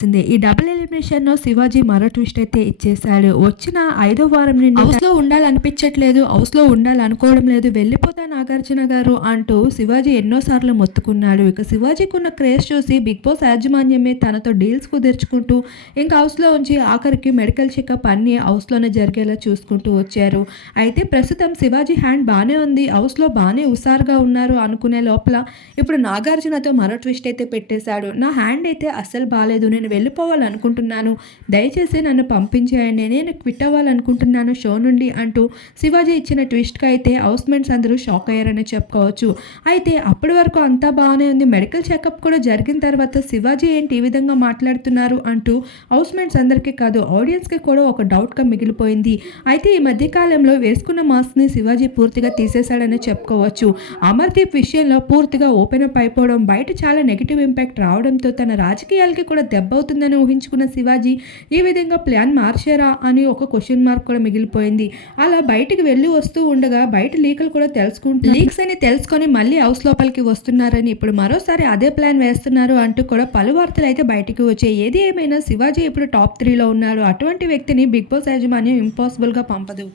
తెలిసిందే. ఈ డబుల్ ఎలిమినేషన్‌లో శివాజీ మరో ట్విస్ట్ అయితే ఇచ్చేసాడు. వచ్చిన ఐదో వారం నుండి హౌస్‌లో ఉండాలనిపించట్లేదు. హౌస్‌లో ఉండాలనుకోవడం లేదు. వెళ్ళిపోతా నాగార్జున గారు అంటూ శివాజీ ఎన్నో సార్లు మొత్తుకున్నాడు. ఇక శివాజీకున్న క్రేజ్ చూసి బిగ్ బాస్ యాజమాన్యమే తనతో డీల్స్ కుదుర్చుకుంటూ ఇంకా హౌస్‌లో ఉంచి ఆఖరికి మెడికల్ చెకప్ అన్నీ హౌస్‌లోనే జరిగేలా చూసుకుంటూ వచ్చారు. అయితే ప్రస్తుతం శివాజీ హ్యాండ్ బాగానే ఉంది. హౌస్‌లో బాగానే హుషారుగా ఉన్నారు అనుకునే లోపల ఇప్పుడు నాగార్జునతో మరో ట్విస్ట్ అయితే పెట్టేశాడు. నా హ్యాండ్ అయితే అస్సలు బాగాలేదు నేను వెళ్ళిపోవాలనుకుంటున్నాను. దయచేసి నన్ను పంపించేయండి. నేను క్విట్ అవ్వాలనుకుంటున్నాను షో నుండి అంటూ శివాజీ ఇచ్చిన ట్విస్ట్‌కి అయితే హౌస్మెంట్స్ అందరూ షాక్ అయ్యారనే చెప్పుకోవచ్చు. అయితే అప్పటి వరకు అంతా బాగానే ఉంది. మెడికల్ చెకప్ కూడా జరిగిన తర్వాత శివాజీ ఏంటి ఈ విధంగా మాట్లాడుతున్నారు అంటూ హౌస్మెంట్స్ అందరికీ కాదు ఆడియన్స్‌కి కూడా ఒక డౌట్‌గా మిగిలిపోయింది. అయితే ఈ మధ్యకాలంలో వేసుకున్న మాస్క్‌ని శివాజీ పూర్తిగా తీసేశాడని చెప్పుకోవచ్చు. అమర్దీప్ విషయంలో పూర్తిగా ఓపెన్ అప్ అయిపోవడం, బయట చాలా నెగిటివ్ ఇంపాక్ట్ రావడంతో తన రాజకీయాలకి కూడా దెబ్బ అవుతుందని ఊహించుకున్న శివాజీ ఈ విధంగా ప్లాన్ మార్చారా అని ఒక క్వశ్చన్ మార్క్ కూడా మిగిలిపోయింది. అలా బయటికి వెళ్ళి వస్తూ ఉండగా బయట లీకలు కూడా తెలుసుకుంటూ లీక్స్ అని తెలుసుకొని మళ్ళీ హౌస్ లోపలికి వస్తున్నారని ఇప్పుడు మరోసారి అదే ప్లాన్ వేస్తున్నారు అంటూ కూడా పలు వార్తలు అయితే బయటికి వచ్చాయి. ఏది ఏమైనా శివాజీ ఇప్పుడు టాప్ త్రీలో ఉన్నాడు. అటువంటి వ్యక్తిని బిగ్ బాస్ యాజమాన్యం ఇంపాసిబుల్‌గా పంపదు.